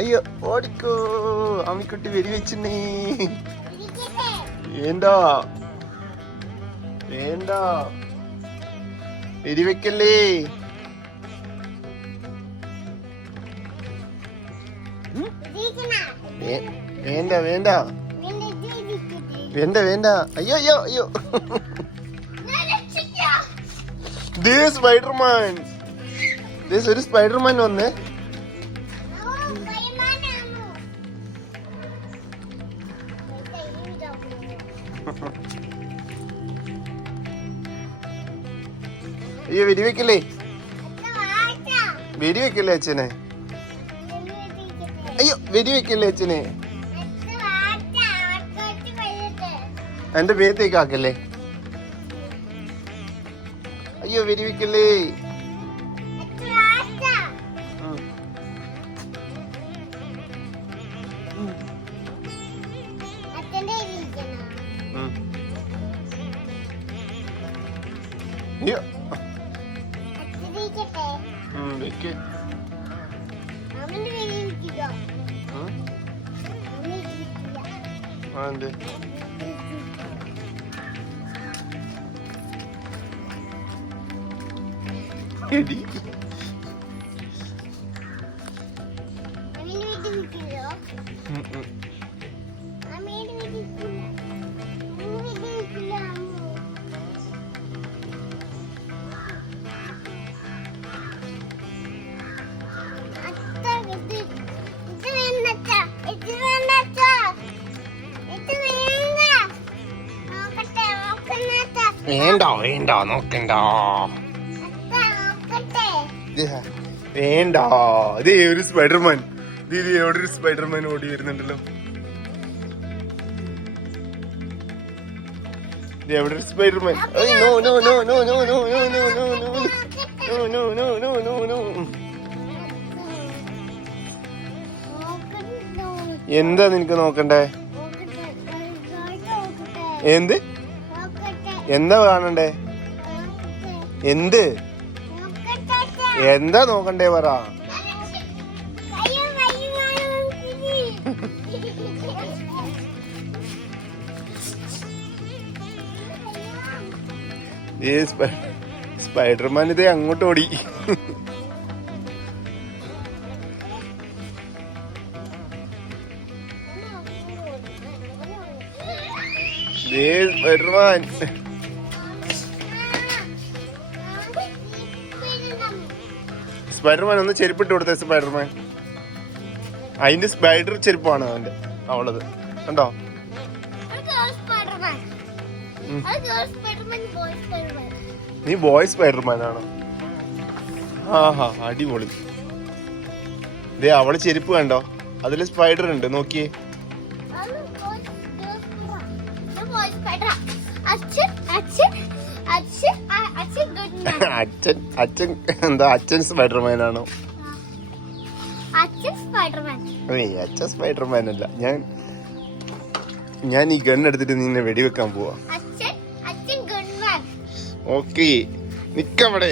അയ്യോ ഓടിക്കോ അമ്മിക്കുട്ടി വെടിവെച്ചിന്നേ. വേണ്ട വേണ്ട വെടിവെക്കല്ലേ. വേണ്ട വേണ്ട വേണ്ട വേണ്ട. അയ്യോ അയ്യോ അയ്യോ. സ്പൈഡർമാൻ ഒരു സ്പൈഡർമാൻ വന്നേ. അയ്യോ വെടിവെക്കല്ലേ വെടിവെക്കല്ലേ അച്ഛനെ. അയ്യോ വെടിവെക്കല്ലേ അച്ഛനെ. എന്റെ മേത്തേക്ക് ആക്കല്ലേ. അയ്യോ വെടിവെക്കല്ലേ. അയ്യോ എടി വേണ്ട വേണ്ട നോക്കണ്ട വേണ്ട. ഇതേ ഒരു സ്പൈഡർമാൻ. ഇത് എവിടെ ഒരു സ്പൈഡർമാൻ ഓടി വരുന്നുണ്ടല്ലോ. ഇത് എവിടെ ഒരു Spiderman. No no no no no no no no no no no no no no. എന്താ നിനക്ക് നോക്കണ്ടേ? എന്ത് എന്താ കാണണ്ടേ? എന്ത് എന്താ നോക്കണ്ടേ പറ. സ്പൈഡർമാൻ ഇതേ അങ്ങോട്ട് ഓടി. സ്പൈഡർമാൻ സ്പൈഡർമാൻ ഒന്ന് ചെരുപ്പിട്ട് കൊടുത്തേ. സ്പൈഡർമാൻ അതിന്റെ സ്പൈഡർ ചെരുപ്പാണ് അവന്റെ അവളത് കണ്ടോ. നീ ബോയ് സ്പൈഡർമാൻ ആണോ? ആഹാ അടിപൊളി. ദേ അവള് ചെരുപ്പ് കണ്ടോ, അതില് സ്പൈഡർ ഉണ്ട് നോക്കിയേ. അച്ഛൻ എന്താ അച്ഛൻ സ്പൈഡർമാൻ ആണോ? അച്ഛൻ സ്പൈഡർമാൻ അല്ല. ഞാൻ ഈ ഗൺ എടുത്തിട്ട് നിന്നെ വെടിവെക്കാൻ പോവാ. ഓക്കെ നിക്കവിടെ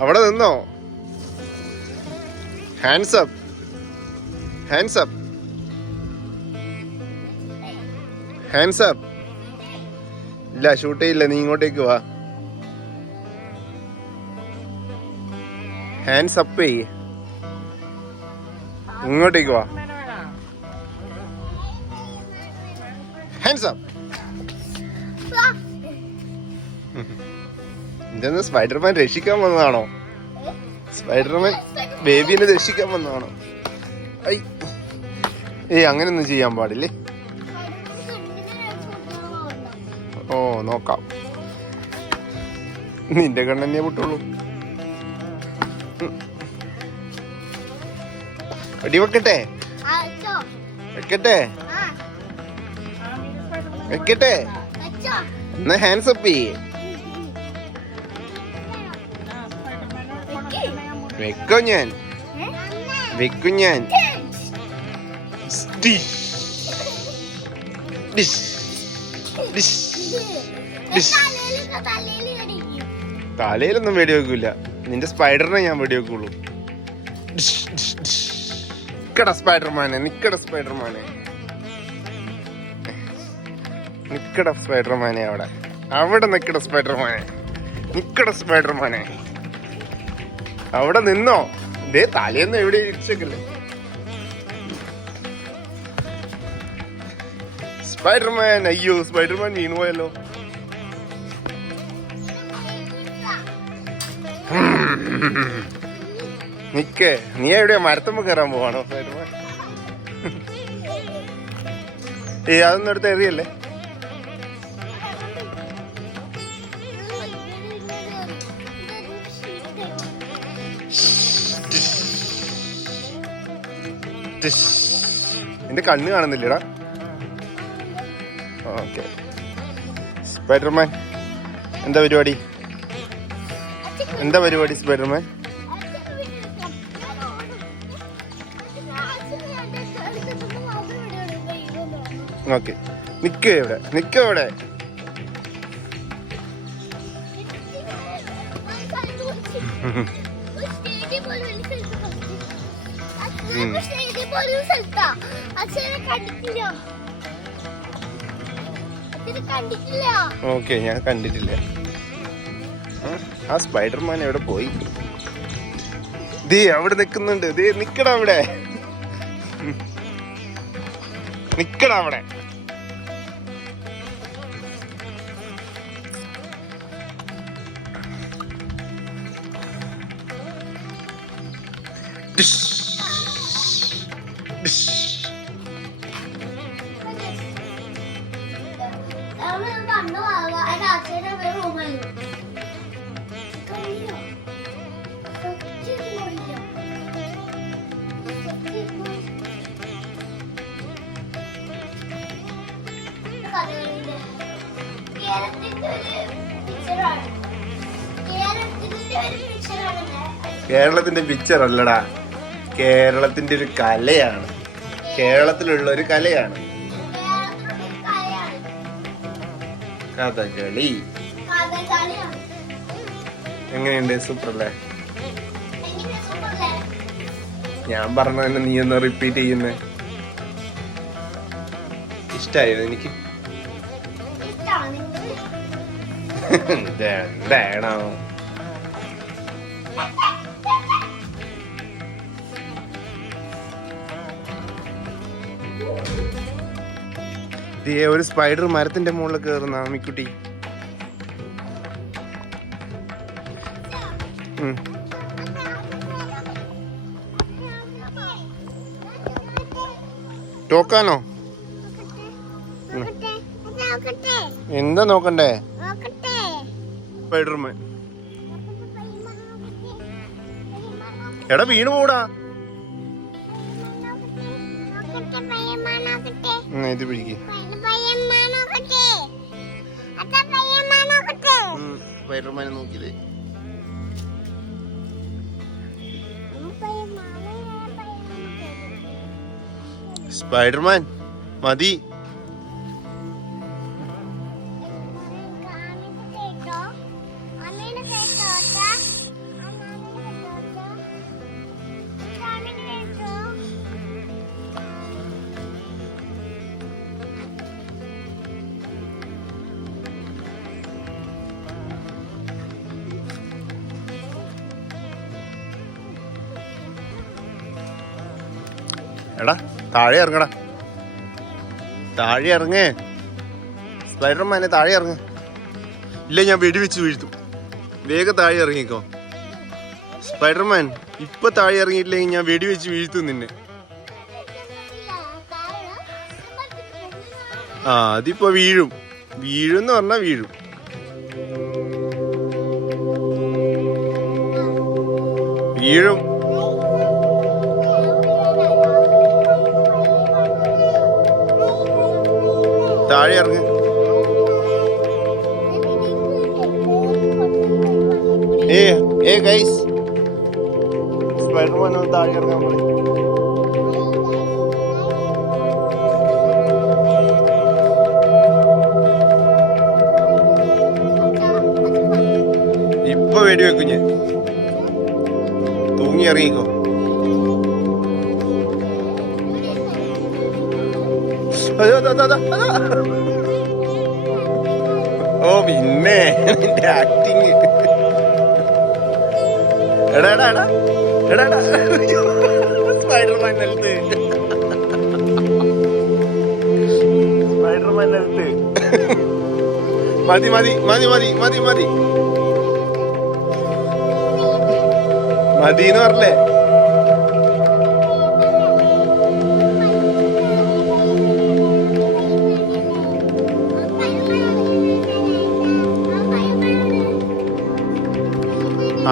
അവിടെ നിന്നോ. ഹാൻഡ്സ് അപ്പ് ഇല്ല ഷൂട്ട് ചെയ്യില്ല. നീ ഇങ്ങോട്ടേക്ക് വാ. ഹാൻഡ്സ് അപ്പ് ചെയ്യ്. ഇങ്ങോട്ടേക്ക് വാ. Hands up. ഇതെന്ന് സ്പൈഡർമാൻ രക്ഷിക്കാൻ വന്നതാണോ? സ്പൈഡർമാൻ ബേബിനെ രക്ഷിക്കാൻ വന്നതാണോ? അങ്ങനെയൊന്നും ചെയ്യാൻ പാടില്ലേ. ഓ നോക്കാം. നിന്റെ കണ്ണെന്നെ പൊട്ടുള്ളൂ. വെടിവെക്കട്ടെ എന്നാ ഹാൻഡ്സ് അപ്പ് ചെയ്യേ. വെക്കും ഞാൻ തലയിലൊന്നും വെടി വെക്കൂല. നിന്റെ സ്പൈഡറിനെ ഞാൻ വെടിവെക്കുള്ളൂ. നിക്കട സ്പൈഡർമാനെ, നിക്കട സ്പൈഡർമാനെ, നിക്കട സ്പൈഡർമാനെ, അവിടെ നിക്കട സ്പൈഡർമാനെ, നിക്കട സ്പൈഡർമാനെ, അവിടെ നിന്നോ. ഇതേ തലേന്ന് എവിടെ ഇരിച്ചേക്കല്ലേ. സ്പൈഡർമാൻ, അയ്യോ സ്പൈഡർമാൻ വീണുപോയല്ലോ. നിക്കേ, നീ എവിടെയാ മരത്തുമ്പോ കയറാൻ പോവാണോ സ്പൈഡർമാൻ? അതൊന്നും എടുത്ത് എറിയല്ലേ. നിന്റെ കണ്ണ് കാണുന്നില്ലടാ. ഓക്കെ, സ്പൈഡർമാൻ എന്താ പരിപാടി? എന്താ പരിപാടി സ്പൈഡർമാൻ? ഓക്കെ, നിക്ക് ഇവിടെ, നിക്ക് ഇവിടെ. ഓക്കെ, ഞാൻ കണ്ടിട്ടില്ല. ആ സ്പൈഡർമാൻ എവിടെ പോയി? ദേ അവിടെ നിക്കുന്നുണ്ട്. ദേ നിക്കടാ അവിടെ, നിക്കടാ അവിടെ. കേരളത്തിന്റെ പിക്ചർ അല്ലടാ, കേരളത്തിന്റെ ഒരു കലയാണ്. കേരളത്തിലുള്ള ഒരു കലയാണ് കഥകളി. എങ്ങനെയുണ്ട്? സൂപ്പർ അല്ലേ? ഞാൻ പറഞ്ഞ തന്നെ നീ ഒന്ന് റിപ്പീറ്റ് ചെയ്യുന്നേ. ഇഷ്ടായോ എനിക്ക്? എന്താണോ ഒരു സ്പൈഡർ മരത്തിന്റെ മുകളിൽ കയറുന്ന അമ്മിക്കുട്ടി. ടോക്കാനോ? എന്താ നോക്കണ്ടേ? സ്പൈഡർമാൻ എടാ വീണു പോടാ. ഇത് പിടിക്ക്. സ്പൈഡർമാനെ നോക്കിയതേ. സ്പൈഡർമാൻ മതി. എടാ താഴെ ഇറങ്ങടാ, താഴെ ഇറങ്ങേ. സ്പൈഡർമാനെ താഴെ ഇറങ്ങ. ഇല്ല ഞാൻ വെടിവെച്ച് വീഴ്ത്തും. വേഗം താഴെ ഇറങ്ങിക്കോ സ്പൈഡർമാൻ. ഇപ്പൊ താഴെ ഇറങ്ങിയിട്ടില്ലെങ്കിൽ ഞാൻ വെടിവെച്ച് വീഴ്ത്തും നിന്നെ. അതിപ്പോ വീഴും. വീഴുന്ന് പറഞ്ഞാ വീഴും. വീഴും. താഴെ ഇറങ്ങ്. ഗൈസ്, സ്പൈഡർമാൻ ഒന്ന് താഴെ ഇറങ്ങാൻ പറയും. ഇപ്പൊ വെടിവെക്കും ഞാൻ. തൂങ്ങി ഇറങ്ങിക്കോ. ഓ പിന്നെ നിന്റെ ആക്ടിങ്. എടാ എടാ എടാ എടാ എടാ സ്പൈഡർമാൻ നിലത്ത്, സ്പൈഡർമാൻ നിലത്ത്. മതി മതി മതി മതി മതി മതി മതിന്ന് പറഞ്ഞേ.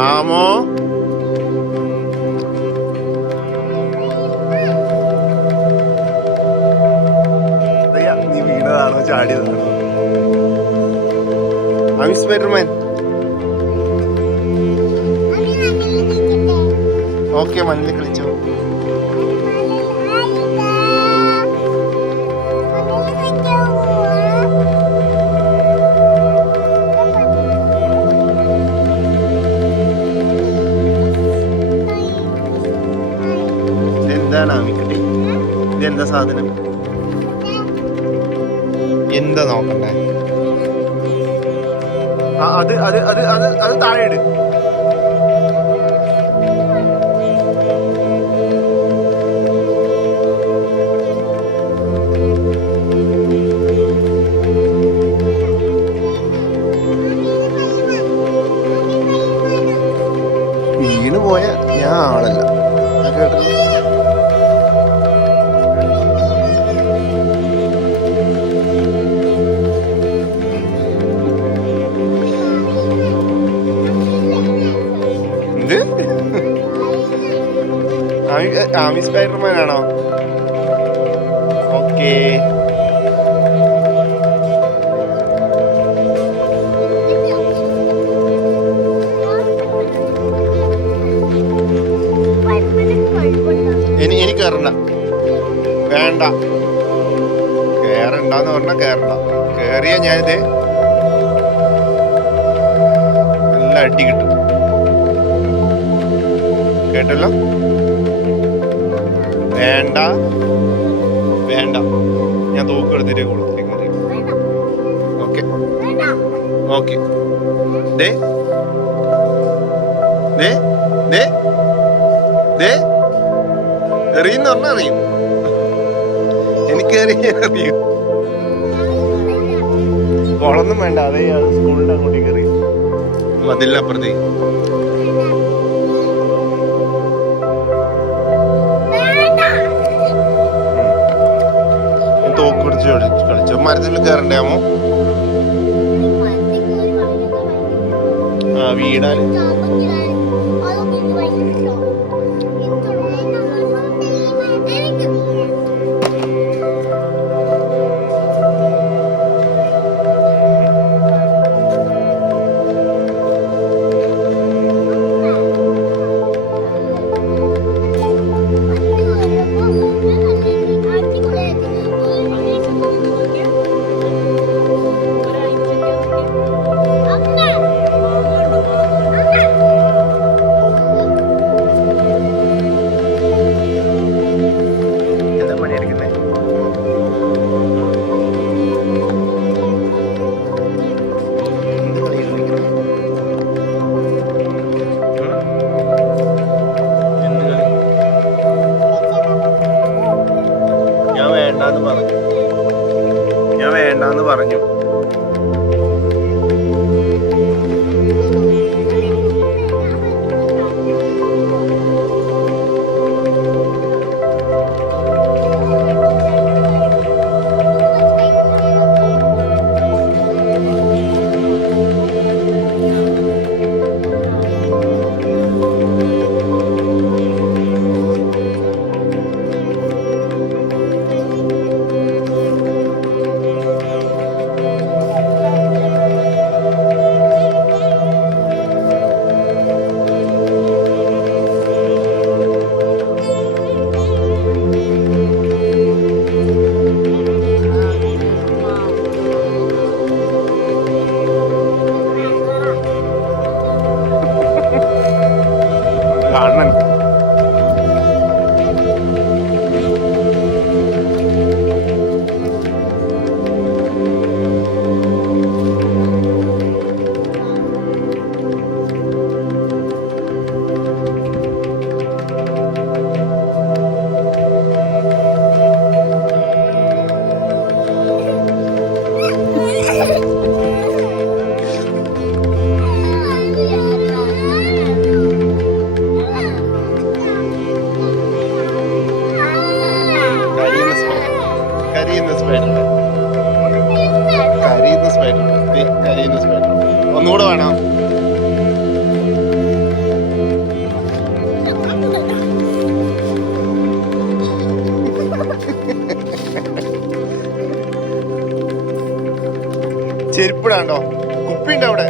ആമോ നീ വീണതാണോ ചാടിയതാണോ? സ്പൈഡർമാൻ ഓക്കെ, മണ്ണിൽ കളിച്ചോ. ഇതെന്താണ് ആമിക്കുട്ടി? ഇതെന്താ സാധനം? എന്താ നോക്കണ്ടേ? അത് അത് അത് അത് അത് താഴെ ഇട്. വീണ് പോയ ഞാൻ ആളല്ല. ആമി സ്പൈഡർമാൻ ആണോ? ഓക്കേ. എനിക്ക് കയറണ്ട, വേണ്ട. കേറണ്ടെന്ന് പറഞ്ഞാൽ കേറണ്ട. കേറിയ ഞാനിത് നല്ല അടി കിട്ടും. കേട്ടല്ലോ? വേണ്ട വേണ്ട, ഞാൻ തോക്കെടുത്തിട്ട് കുളത്തിലേക്ക് കയറി. Okay okay. ദേ ദേ ദേ ദേ എറിയുന്ന പറഞ്ഞാൽ അറിയും. എനിക്ക് അറിയും. കുളമൊന്നും വേണ്ട, അതേ അത് സ്കൂളിൻ്റെ അങ്ങോട്ടേക്ക് എറിയും, മതിലിനപ്പുറത്തേക്ക്. തോക്ക് പിടിച്ച് കളിച്ചോ. മരത്തിൽ കയറണ്ടാമോ? ആ വീടാൻ കാണണം. കരയുന്ന സ്പൈഡർ ഒന്നുകൂടെ വേണം. ചെരുപ്പിടാണ്ടോ? കുപ്പിയുണ്ട് അവിടെ.